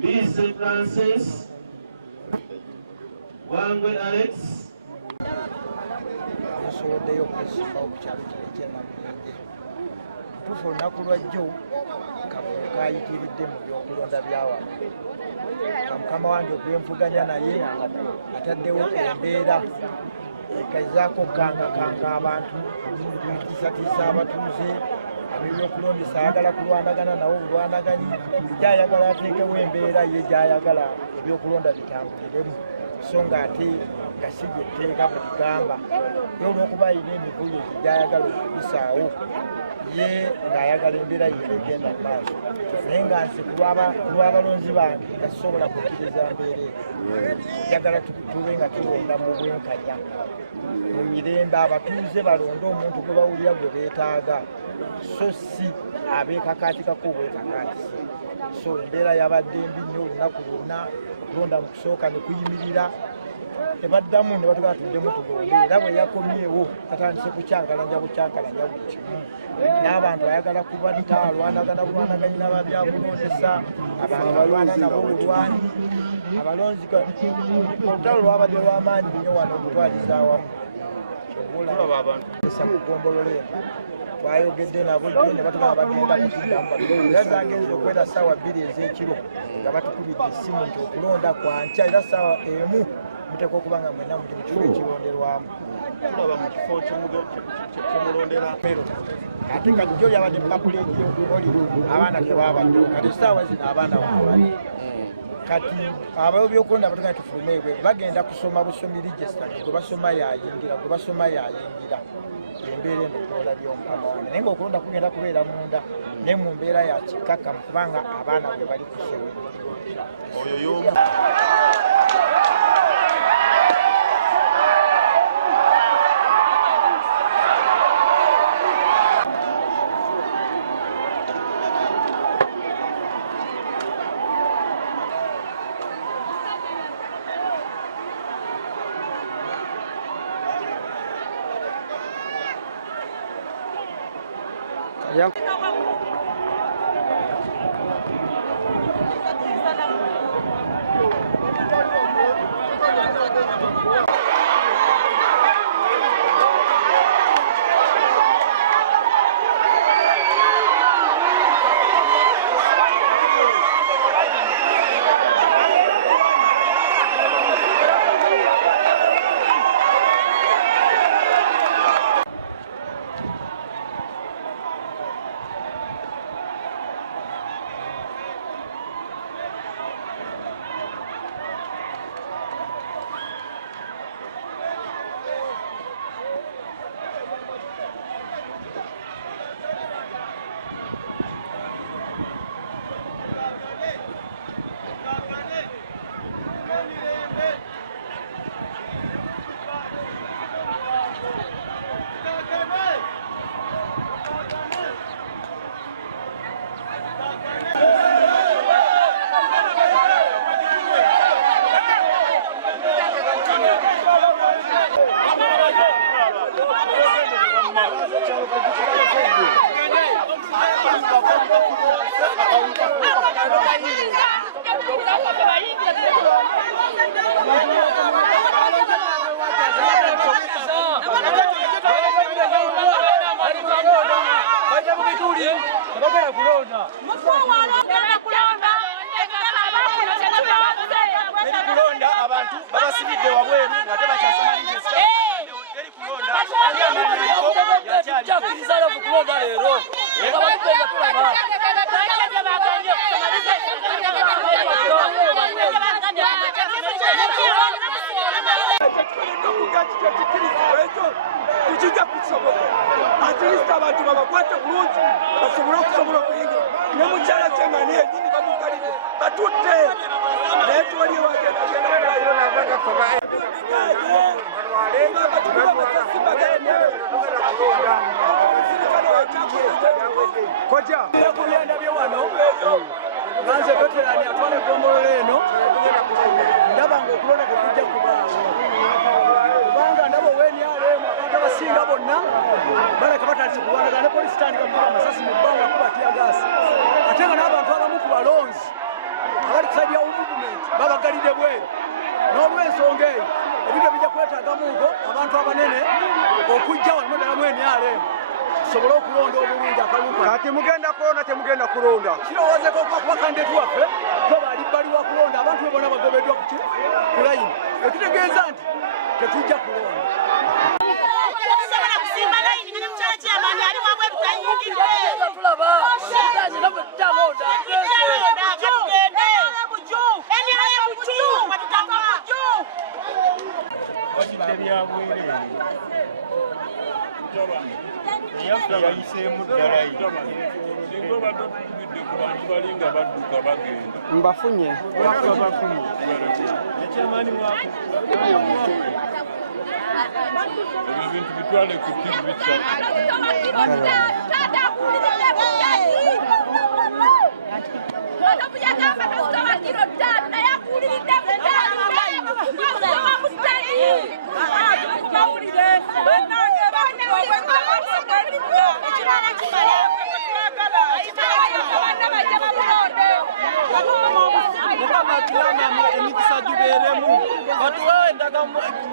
Mr. Francis Wangwe Alex asodeyo okusimba okukyalo kyenamuyenje tufu olunaku lwajjo kabuno kayitiridde mu byokulonda byawano kamukama wange ogwenvuganya naye ataddewo embeera ekazaako kangakanga abantu tiisatiisa abatuuze ab'ebyokulondesa ayagala kulwanagana nawo bulwanaganyi gyayagala ateekewo embeera ye gyayagala ebyokulonda bitambuliremu so nga ate nga si gyetteeka buligamba ye olw'okuba ayina emivuyo gyayagala okubisaawo ye ng'ayagala embeera ye egenda mu maaso naye nga nze ku lw'abalonzi bange nga sisobola kukkiriza mbeera eyo njagala tube nga tulonda mu bwenkanya mu mirembe abatuuze balonde omuntu gwe bawulira gwe beetaaga so si abeekakaatikako obwekakaatisi so embeera yabadde mbi nnyo olunaku lwonna okulonda mu kusooka ne kuyimirira ne baddamu ne batugaa tuddemu tulonde era bwe yakomyewo atandise kucyankalanya bucyankalanya buli kimu n'abantu ayagala kubatta alwanagana bulwanaganyi n'ababyakulondesa abantu balwana nabo bulwani abalonzi olutalo lwabadde lw'amaanyi nnyo wano okutwaliza awamu olaba abantu esa kugombolole twayogedde nabo ne batugamba bagenda kutuddamu era zagenze okwera ssaawa 2 ez'ekiro nga batukubidde essimu nti okulonda kwankya era ssaawa emu muteeka okuba nga mwenna muli mu kifo ekironderwamu tulaba mu kifo kyemulondera ate nga jjo lyabadde papuleeti oli abaana tebabaddewo kati essaawa zino abaana wabali kati ab'ebyokulonda batugamba tufulume ebweru bagenda kusoma busomi register gwe basoma yayingira gwe basoma yayingira embeera eno okulonda by'omukama wange naye ngaokulonda kugenda kubeera munda naye mu mbeera ya kikkakkamu kubanga abaana bwe bali kusoma oyo y'omu Yeah. abantu babasibidde wabweru nga tebakyasoma tukijja kusobola atilista abantu babakwate bulungi basobole okusobola okuyingira ne mukyala kyengani enyini bamugalire batutte naye tuwali wagenda koja kulyenda bye wano nanze veterani atwala egombolola eno babagalidde bweru n'olw'ensonga eyo ebintu bijja kwetaagamuko abantu abanene okujja wano ddala mu NRM tusobole okulonda obulungi akalulu kati mugenda kulonda temugenda kulonda kirowoozeko okuba kandidati waffe bo baali bbali wa kulonda abantu be bonna bagobeddwa ku layini ekitegeeza nti tetujja kulonda mbafunye ebintu bitwale ku TV emikisa gibeeremu batuwa endaga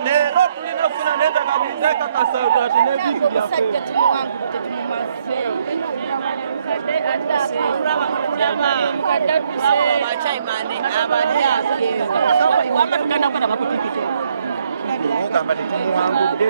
leero tulina kufuna n'endaga muteeka kasauti ati n'ebintu byaffe ogamba tetumuwangudde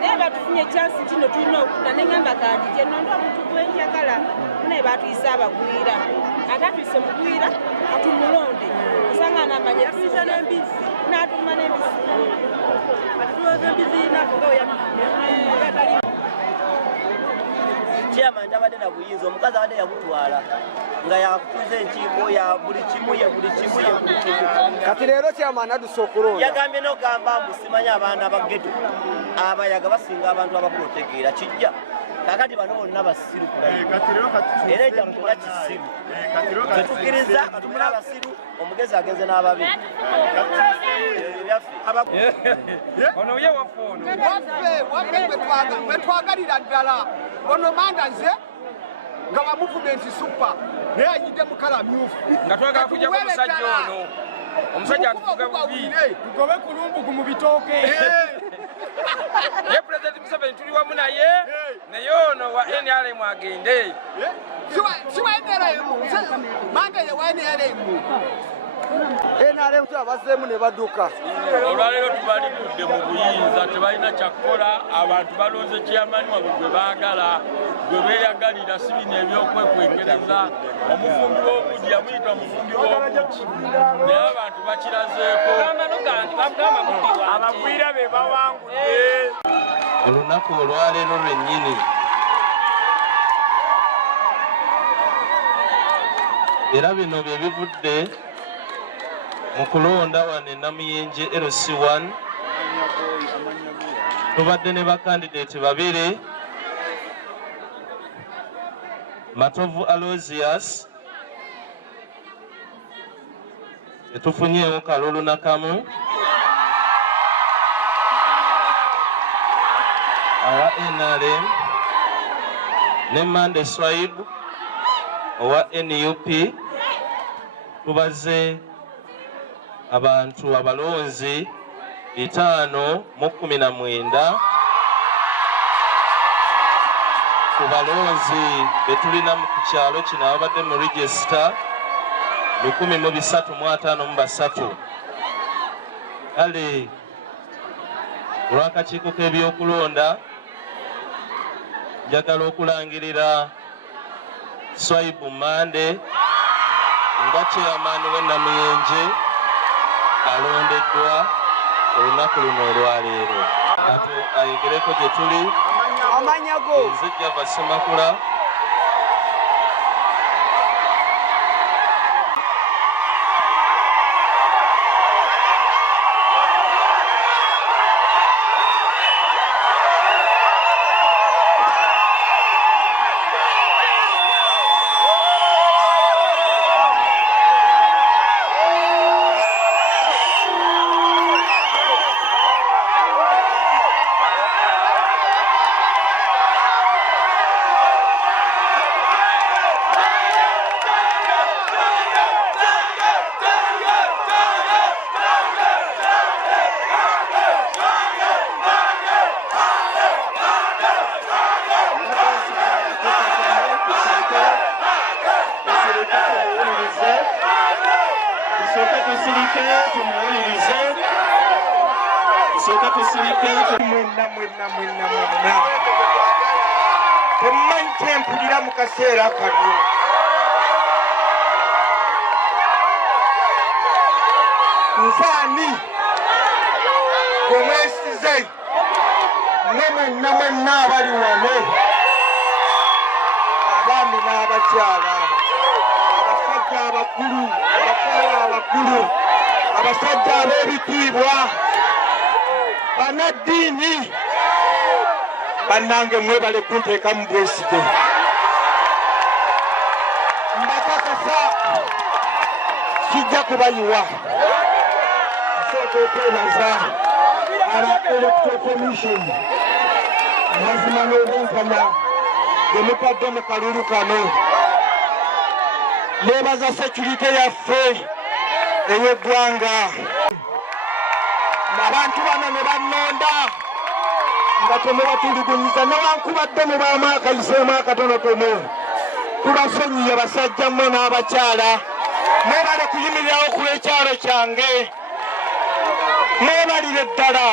Never to finish chance to know Nananga Gadi, and not to go in Yakala, never to Saba Guira. I got with some Guira, to Mulondi, Sangana, my prison and busy, not to my name is. But you are busy enough to go. Chairman tabadde buyizo omukazi abadde yakutwala nga yakutuza enkiiko ya buli kimu kati leero chairman adusa okulonda yagambye n'ogamba mbu simanyi abaana abageto abayaga basinga abantu abakulu otegeera kijja kakati bano bonna basiru era ekyalo tuna kisiru tetukkiriza tumula abasiru omugezi agenze n'ababi ono ye waffe ono waffe wetwagalira ddala ono manda nze nga ba muvumenti super naye ayidde mukala myufu nga twagala kujjako omusajja ono omusajja atufuge bubi tugobe kulumbugu mu bitooke ye pulezidenti Museveni tuli wamu naye naye ono wa NRM agende siwa NRM manda ye wa NRM NRM twabazeemu ne badduka olwaleero tubalibudde mu buyinza tebalina kyakukola abantu balonze kyamani wabwe gwe baagala gwe beeyagalira si bino ebyokwekwekereza omufumbi w'obugi yamuyita omufumbi w'obugi naye abantu bakirazeeko abagwira be bawangudde olunaku olwaleero lwennyini era bino bye bivudde mu kulonda wano e Namuyenje LC1 tubadde ne bakandideeti babiri Matovu Aloysius tetufunyeewo kalulu nakamu. Awa NRM ne Mande Swaib owa NUP. Tubaze abantu abalonzi 519 ku balonzi betulina mu kyalo kino abadde mu register 1353. Kale olw'akakiiko k'ebyokulonda njagala okulangirira Swaibu Mande nga chairman w'Namuyenje alondeddwa olunaku luno olwaleero. Ate ayogereko gye tuli amanyago Nzijja Basemakula temumanyi kyempulira mu kaseera kano. Nsaani gwe mwesize ne mwenna abali wano, abaami n'abakyala, abasajja abakulu, abakyala abakulu, abasajja ab'ebitiibwa, bannaddiini, bannange mwebale kunteeka mu bwesige. Mbakakasa kijja kubayiwa. Nsooka okwebaza aba Electoral Commission mazima n'obwenkanya ge mutadde mu kalulu kano. Neebaza security yaffe ey'eggwanga. Abantu bano ne bannonda nga temubatulugunyiza newankubadde mubaamu akayiseemu akatonotono. Tubasonyiye basajja mmwe n'abakyala, mwebale kuyimirirawo ku lw'ekyalo kyange, mwebalire ddala.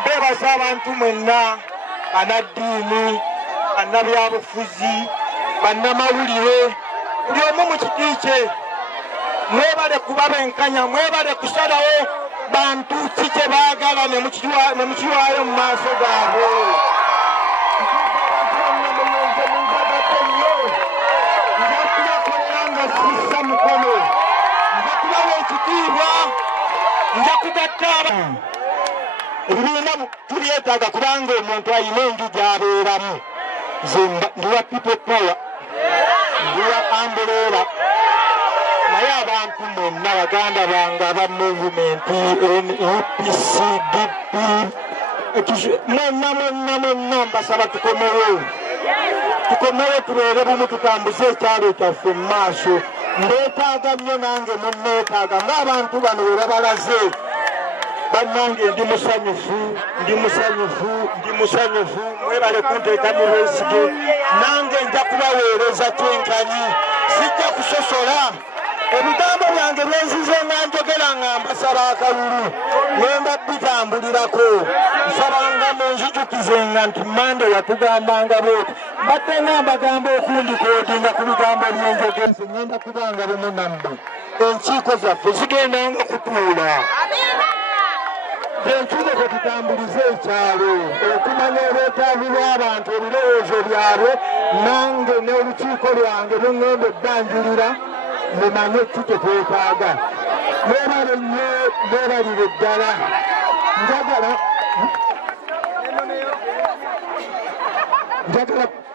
Mbeebaza abantu mwenna, bannaddiini, bannabyabufuzi, bannamawulire, buli omu mu kiti kye, mwebale kuba benkanya, mwebale kusalawo bantu ki kye baagala ne mukiwaayo mu maaso gaabwe. Nja kubakolera nga sissa mukono, nja kubawa ekitiibwa, nja kugatta ebibiina tubyetaaga kubanga omuntu alina enju gy'abeeramu. Nze ndiwa people power, ndiwa ambuleera, naye abantu mwenna baganda bange aba movement NUPC DP mwenna mbasaba tukomewo tubeere bumu, tutambuze ekyalo kyaffe mu maaso. Ndeetaaga nnyo nange munneetaaga ng'abantu bano bwe babalaze. Bannange ndi musanyufu, mwebale kunteeka mu bwesige. Nange nja kubaweereza kyenkanyi, sijja kusosola. Ebigambo byange byenzize nga njogera nga mbasaba akalulu, ngenda bitambulirako. Nsabanga munzijukizenga nti Mande yatugambanga bwoti. Mbadde nga mbagamba okundikoodinga ku bigambo byenjogenze, ngenda kubanga bumu nammwe. Enkiiko zaffe zigendanga kutuula. Enkiiko kwe tutambulize ekyalo, okumanya obwetaavu bw'abantu, ebirowoozo byabwe, nange n'olukiiko lwange lungenda oddanjulira mumanye ki kye twetaaga. Mwebale nnyo, mwebalire ddala.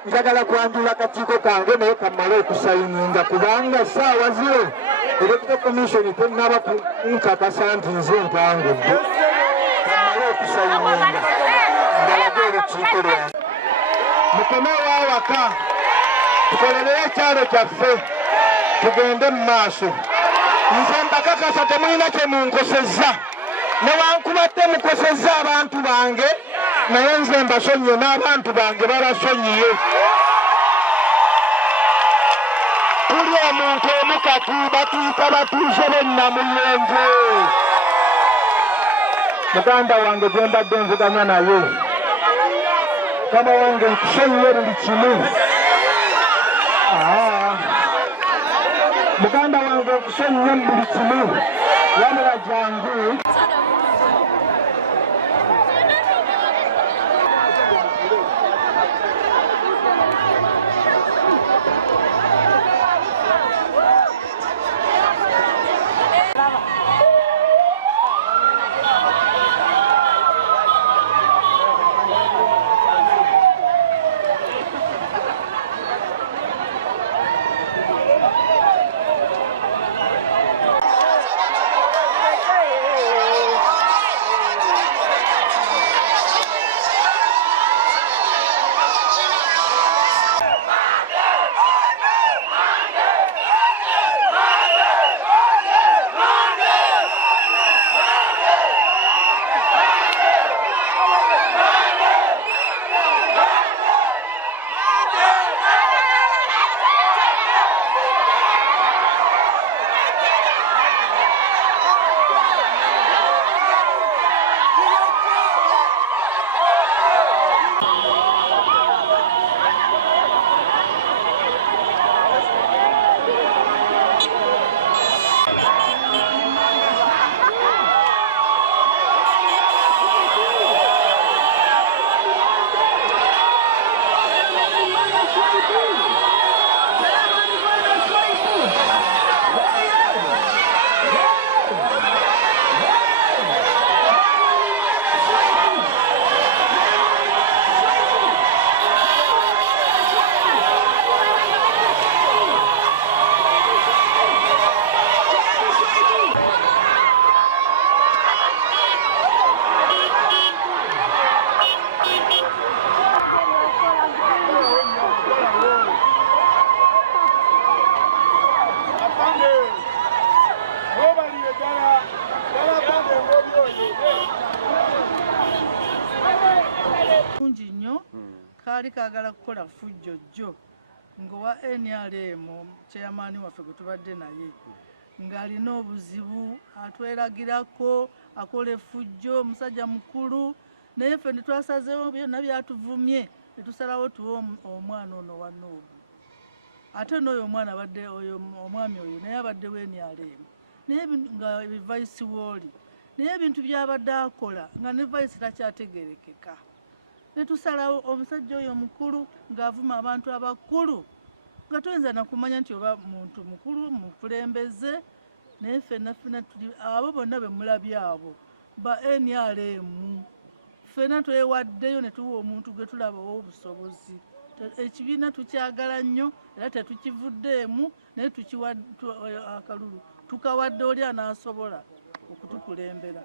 njagala kwanjula akakiiko kange naye kamale okusayininga kubanga ssaawa ziro electoral commission tennaba kunkakasa nti nze mpangudde kamale okusayininga ndalaga olukiiko lwange mukomewo awaka tukolerere ekyalo kyaffe tugende mu maaso nze mbakakasa temulina kye munkosezza newankubadde mukosezza abantu bange naye nze mbasonyiye n'abantu bange babasonyiye tuli omuntu omu kati batuuka batuuse bennamuyenje muganda wange gye mbadde nvuganya naye kama wange nkusonyiye buli kimu muganda wange nkusonyiye buli kimu wamula jangu kaali kaagala kukola fujjo jjo ngowa NRM chairman waffe gwe tubadde naye ng'alina obuzibu atweragirako akola effujjo omusajja mukulu naye ffe netwasazeewo byonna byatuvumye netusalawo tuwe omwana ono wa Nuubu ate n'oyo omwana abadde oyo omwami oyo naye abadde NRM naye nga vice woli naye ebintu byabadde akola nga ne vice takyategerekeka netusalawo omusajja oyo mukulu ng'avuma abantu abakulu nga toyinza nakumanya nti oba muntu mukulu mukulembeze naye ffenna tuli abo bonna bemulabye abo ba NRM ffenna twewaddeyo ne tuwa omuntu gwe tulaba ow'obusobozi ekibiina tukyagala nnyo era tetukivuddeemu naye akalulu tukawadde oli anaasobola okutukulembera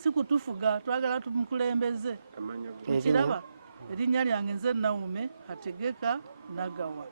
si kutufuga twagala tumukulembeze kiraba erinnya lyange nze Naume Hategeka Nagawa